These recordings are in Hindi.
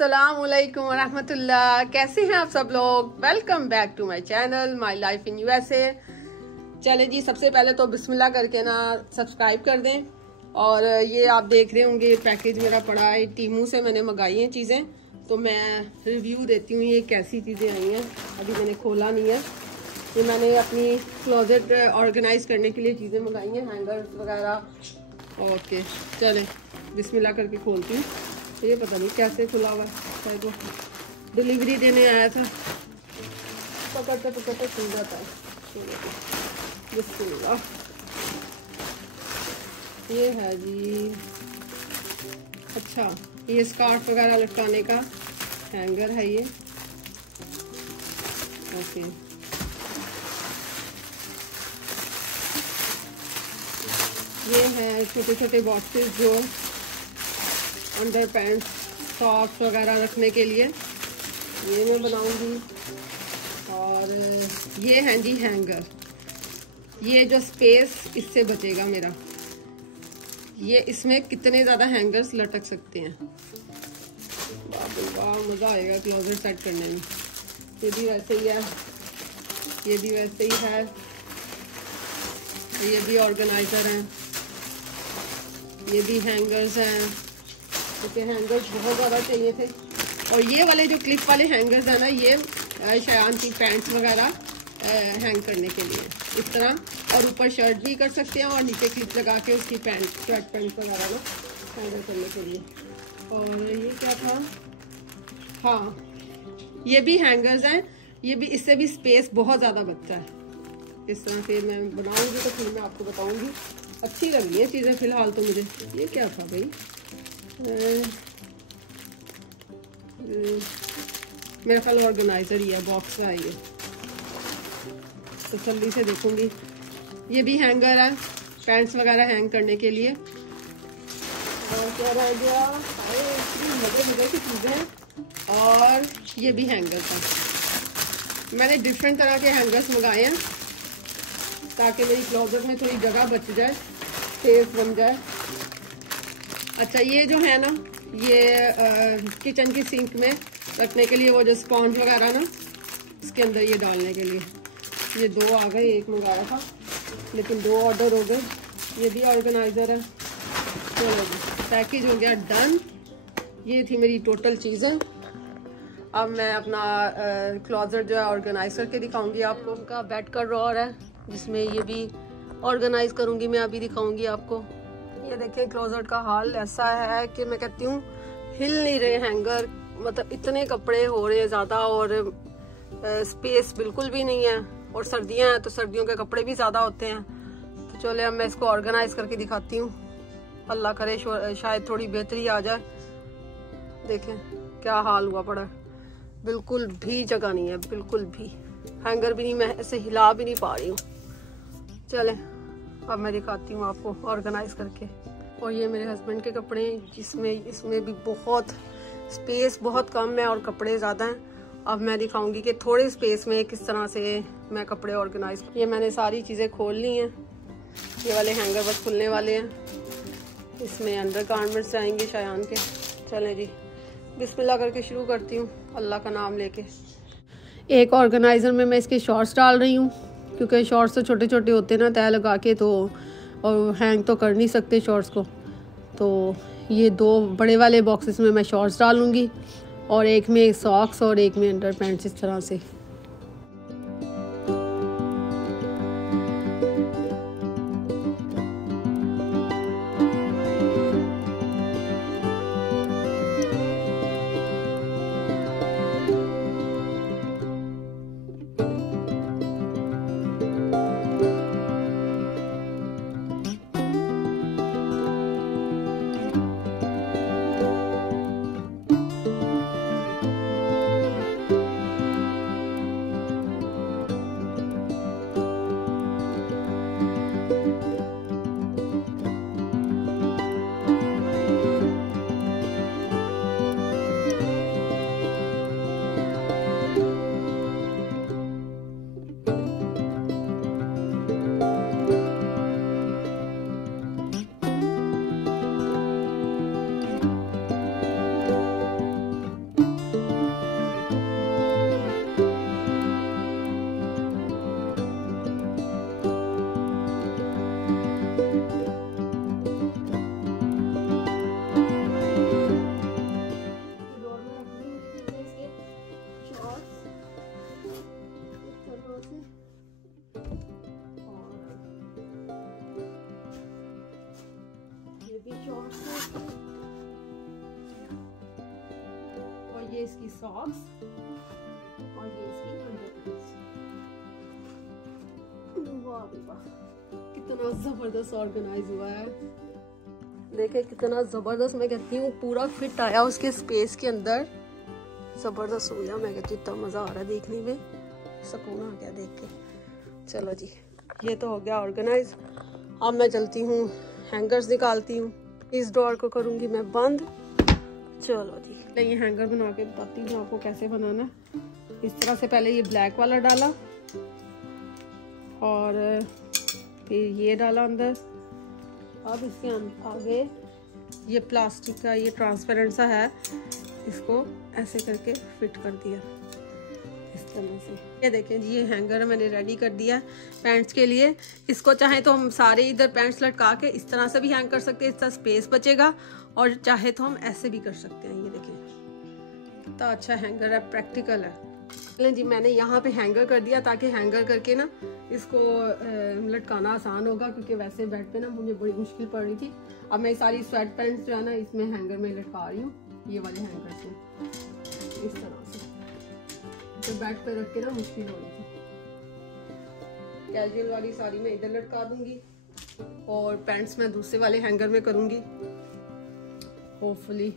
अस्सलामुअलैकुम वरहमतुल्लाह। कैसे हैं आप सब लोग। Welcome back to my channel my life in USA. चले जी, सबसे पहले तो बिस्मिल्लाह करके ना सब्सक्राइब कर दें। और ये आप देख रहे होंगे पैकेज मेरा पड़ा है, टीमू से मैंने मंगाई हैं चीज़ें, तो मैं रिव्यू देती हूँ ये कैसी चीज़ें आई हैं। अभी मैंने खोला नहीं है। ये मैंने अपनी क्लोजेट ऑर्गेनाइज करने के लिए चीज़ें मंगाई हैं, हैंगर्स वगैरह। ओके चले बिस्मिल्लाह करके खोलती हूँ। तो ये पता नहीं कैसे खुला हुआ है, शायद वो डिलीवरी देने आया था, पकड़ते पकड़ते खुल जाता है। बिस्मिल्लाह। ये है जी, अच्छा ये स्कार्फ वगैरह लटकाने का हैंगर है ये। ओके ये है छोटे छोटे बॉक्सेस जो अंडर पैंट्स सॉक्स वगैरह रखने के लिए, ये मैं बनाऊंगी। और ये हैं जी हैंगर, ये जो स्पेस इससे बचेगा मेरा। ये इसमें कितने ज़्यादा हैंगर्स लटक सकते हैं, वाह मज़ा आएगा क्लोजेट सेट करने में। ये भी वैसे ही है, ये भी वैसे ही है, ये भी ऑर्गेनाइजर हैं, ये भी हैंगर्स हैं। क्योंकि हैंगर्स बहुत ज़्यादा चाहिए थे। और ये वाले जो क्लिप वाले हैंगर्स हैं ना, ये शायान की पैंट्स वगैरह हैंग करने के लिए इस तरह, और ऊपर शर्ट भी कर सकते हैं और नीचे क्लिप लगा के उसकी पैंट शर्ट पैंट वगैरह ना हैंगर करने के लिए। और ये क्या था, हाँ ये भी हैंगर्स हैं, ये भी, इससे भी स्पेस बहुत ज़्यादा बचता है। इस तरह से मैं बनाऊँगी तो फिर मैं आपको बताऊँगी। अच्छी लग रही है चीज़ें फ़िलहाल तो मुझे। ये क्या था भाई, मेरा ख्याल ऑर्गेनाइजर ही है, बॉक्स है ये, तो जल्दी से देखूंगी। ये भी हैंगर है पैंट्स वगैरह हैंग करने के लिए। और क्या रह गया, मजे की चीज़ें। और ये भी हैंगर था, मैंने डिफरेंट तरह के हैंगर्स मंगाए हैं ताकि मेरी क्लोजेट में थोड़ी जगह बच जाए, स्पेस बन जाए। अच्छा ये जो है ना, ये किचन की सिंक में रखने के लिए, वो जो स्पॉन्ज वगैरह ना, इसके अंदर ये डालने के लिए। ये दो आ गए, एक मंगाया था लेकिन दो ऑर्डर हो गए। ये भी ऑर्गेनाइजर है। चलो पैकेज हो गया डन। ये थी मेरी टोटल चीज़ें। अब मैं अपना क्लोजेट जो है ऑर्गेनाइज करके दिखाऊंगी आपको। उनका बेड का ड्रॉअर है जिसमें ये भी ऑर्गेनाइज करूंगी मैं, अभी दिखाऊंगी आपको। ये देखिए क्लोजेट का हाल ऐसा है कि मैं कहती हूँ हिल नहीं रहे हैंगर, मतलब इतने कपड़े हो रहे हैं ज़्यादा और स्पेस बिल्कुल भी नहीं है। और सर्दियाँ हैं तो सर्दियों के कपड़े भी ज़्यादा होते हैं। तो चले अब मैं इसको ऑर्गेनाइज करके दिखाती हूँ, अल्लाह करे शायद थोड़ी बेहतरी आ जाए। देखें क्या हाल हुआ पड़ा है, बिल्कुल भी जगह नहीं है, बिल्कुल भी हैंगर भी नहीं, मैं ऐसे हिला भी नहीं पा रही हूँ। चले अब मैं दिखाती हूँ आपको ऑर्गेनाइज करके। और ये मेरे हस्बैंड के कपड़े जिसमें इसमें भी बहुत स्पेस बहुत कम है और कपड़े ज़्यादा हैं। अब मैं दिखाऊंगी कि थोड़े स्पेस में किस तरह से मैं कपड़े ऑर्गेनाइज। ये मैंने सारी चीज़ें खोल ली हैं, ये वाले हैंगर बस खुलने वाले हैं। इसमें अंडर गारमेंट्स आएंगे शायान के। चलें जी बिस्मिल्लाह करके शुरू करती हूँ अल्लाह का नाम लेके। एक ऑर्गेनाइज़र में मैं इसके शॉर्ट्स डाल रही हूँ क्योंकि शॉर्ट्स तो छोटे छोटे होते हैं ना, तय लगा के तो और हैंग तो कर नहीं सकते शॉर्ट्स को। तो ये दो बड़े वाले बॉक्सेस में मैं शॉर्ट्स डालूँगी और एक में सॉक्स और एक में अंडर पैंट्स इस तरह से। ये इसकी सॉक्स और ये इसकी अंडरपैंट्स। वाह वाह, कितना जबरदस्त ऑर्गेनाइज हुआ है। देखे कितना जबरदस्त, मैं कहती हूँ पूरा फिट आया उसके स्पेस के अंदर, जबरदस्त हो गया। मैं कहती हूँ इतना मजा आ रहा है देखने में, सुकून आ गया देख के। चलो जी, ये तो हो गया ऑर्गेनाइज। अब मैं चलती हूँ हैंगर्स निकालती हूँ, इस ड्रॉअर को करूँगी मैं बंद। चलो जी, ये हैंगर बना के बताती हूँ आपको कैसे बनाना। इस तरह से पहले ये ब्लैक वाला डाला और फिर ये डाला अंदर। अब इसके आगे ये प्लास्टिक का ये ट्रांसपेरेंट सा है, इसको ऐसे करके फिट कर दिया इस तरह से। ये देखें जी, ये हैंगर मैंने रेडी कर दिया पैंट्स के लिए। इसको चाहे तो हम सारे इधर पैंट्स लटका के इस तरह से भी हैंग कर सकते हैं, इसका स्पेस बचेगा, और चाहे तो हम ऐसे भी कर सकते हैं। ये देखें कितना अच्छा हैंगर है, प्रैक्टिकल है। चलें जी, मैंने यहाँ पे हैंगर कर दिया ताकि हैंगर करके ना इसको लटकाना आसान होगा, क्योंकि वैसे बेड पे ना मुझे बड़ी मुश्किल पड़ रही थी। अब मैं सारी स्वेट पैंट्स जो है ना इसमें हैंगर में लटका रही हूँ, ये वाले हैंगर से इस तरह से, तो बेड पे रख के ना मुश्किल हो रही थी। कैजुअल वाली सारी मैं इधर लटका दूंगी और पैंट्स मैं दूसरे वाले हैंगर में करूंगी। होपफुली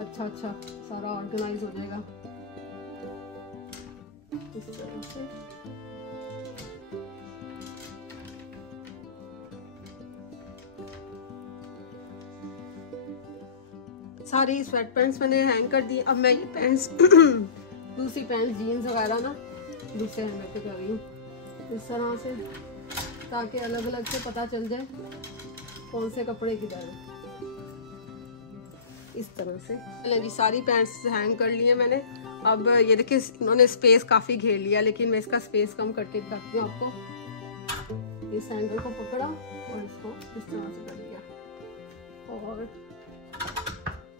अच्छा सारा ऑर्गेनाइज हो जाएगा इस तरह से। सारी स्वेट पैंट्स मैंने हैंग कर दी। अब मैं ये पैंट्स दूसरी पैंट्स जीन्स वगैरह ना दूसरे हैंगर पे कर रही हूँ इस तरह से, ताकि अलग अलग से पता चल जाए कौन से कपड़े किधर है। इस तरह से चलिए जी, सारी पैंट्स हैंग कर लिए मैंने। अब ये देखिए इन्होंने स्पेस काफी घेर लिया, लेकिन मैं इसका स्पेस कम करके दिखाती हूँ आपको। इस हैंगर को पकड़ा और इसको इस तरह से कर दिया, और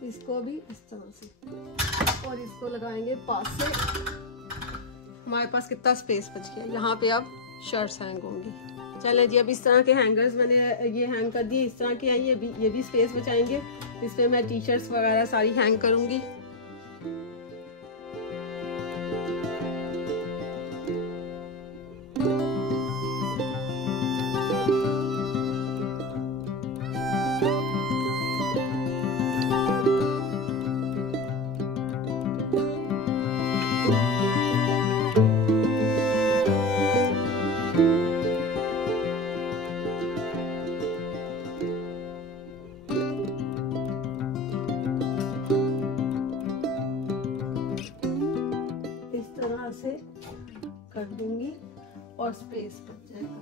इसको भी इस तरह से, और इसको लगाएंगे पास से। हमारे पास कितना स्पेस बच गया। यहाँ पे अब शर्ट्स हैंग होंगी। चले जी, अब इस तरह के हैंगर्स मैंने ये हैंग कर दिए, इस तरह के हैं ये भी स्पेस बचाएंगे। इसमें मैं टी शर्ट्स वगैरह सारी हैंग करूंगी। से कर दूंगी और स्पेस बच जाएगा।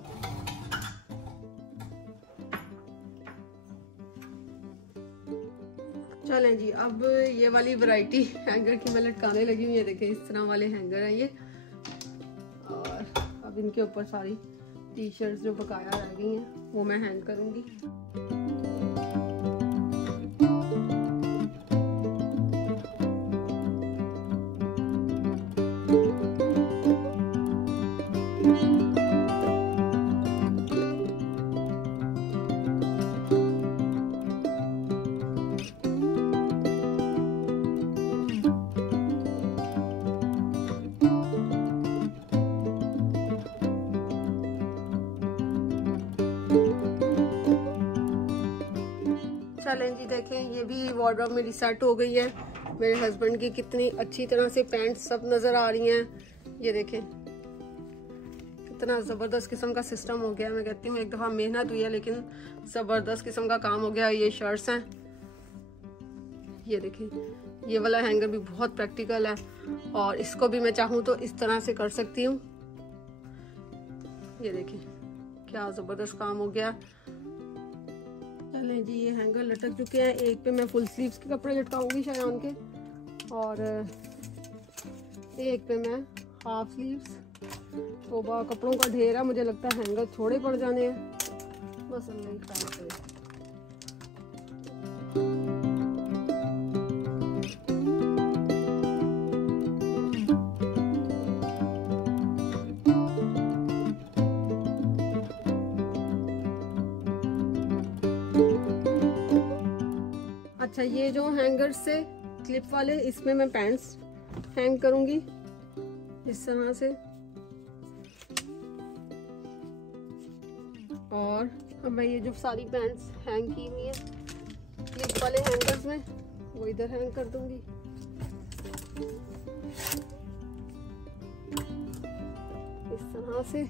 चलें जी, अब ये वाली वैरायटी हैंगर की मैं लटकाने लगी हूँ। ये देखें इस तरह वाले हैंगर हैं ये, और अब इनके ऊपर सारी टी शर्ट्स जो बकाया रह गई हैं वो मैं हैंग करूंगी। चलें जी, देखें ये भी वार्डरोब मेरी सेट हो गई है। मेरे हस्बैंड की कितनी अच्छी तरह से पैंट्स सब नजर आ रही हैं। ये देखें कितना जबरदस्त किस्म का सिस्टम हो गया। मैं कहती हूँ एक दफा मेहनत हुई है, लेकिन जबरदस्त किस्म का काम हो गया। ये शर्ट्स हैं, ये देखें ये वाला हैंगर भी बहुत प्रैक्टिकल है, और इसको भी मैं चाहूँ तो इस तरह से कर सकती हूँ। ये देखें क्या जबरदस्त काम हो गया। चलें जी, ये हैंगर लटक चुके हैं। एक पे मैं फुल स्लीव्स के कपड़े लटकाऊंगी शायान के, और एक पे मैं हाफ स्लीव्स। तो कपड़ों का ढेर है, मुझे लगता है हैंगर थोड़े पड़ जाने हैं, बस अल्लाह ही खैर करे। अच्छा, ये जो हैंगर से क्लिप वाले, इसमें मैं पैंट्स हैंग करूंगी इस तरह से। और अब मैं ये जो सारी पैंट्स हैंग की हुई है क्लिप वाले हैंगर्स में, वो इधर हैंग कर दूंगी। इस तरह से।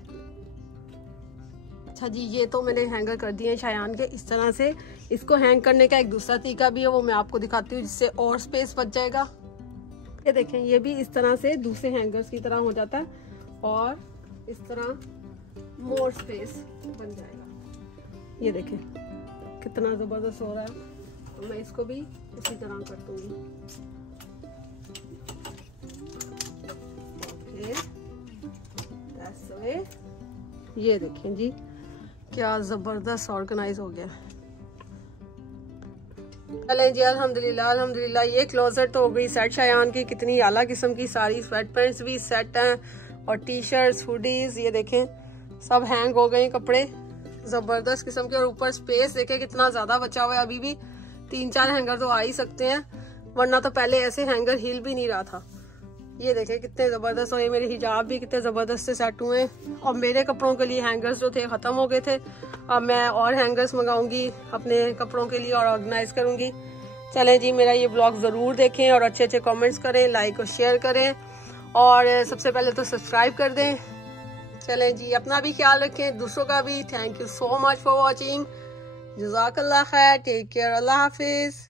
अच्छा जी, ये तो मैंने हैंगर कर दिए हैं शायान के इस तरह से। इसको हैंग करने का एक दूसरा तरीका भी है, वो मैं आपको दिखाती हूँ, जिससे और स्पेस बच जाएगा। ये देखें, ये भी इस तरह से दूसरे हैंगर्स की तरह हो जाता है और इस तरह मोर स्पेस बन जाएगा। ये देखें कितना जबरदस्त हो रहा है। और मैं इसको भी इसी तरह कर दूंगी। Okay, that's the way. ये देखें जी, क्या जबरदस्त ऑर्गेनाइज हो गया। चलें जी, अल्हम्दुलिल्लाह अल्हम्दुलिल्लाह। ये क्लोजर तो हो गई सेट शायान की। कितनी आला किस्म की सारी स्वेट पैंट्स भी सेट हैं और टी शर्ट्स, हुडीज, ये देखें सब हैंग हो गए कपड़े जबरदस्त किस्म के। और ऊपर स्पेस देखें कितना ज्यादा बचा हुआ है। अभी भी 3-4 हैंगर तो आ ही सकते हैं, वरना तो पहले ऐसे हैंगर हिल भी नहीं रहा था। ये देखें कितने जबरदस्त। और ये मेरे हिजाब भी कितने जबरदस्त से सेट हुए हैं। और मेरे कपड़ों के लिए हैंगर्स जो थे खत्म हो गए थे। अब मैं और हैंगर्स मंगाऊंगी अपने कपड़ों के लिए और ऑर्गेनाइज करूंगी। चलें जी, मेरा ये ब्लॉग जरूर देखें और अच्छे अच्छे कमेंट्स करें, लाइक और शेयर करें और सबसे पहले तो सब्सक्राइब कर दें। चलें जी, अपना भी ख्याल रखें, दूसरों का भी। Thank you so much for watching. जज़ाकल्लाह खैर, टेक केयर, अल्लाह हाफिज।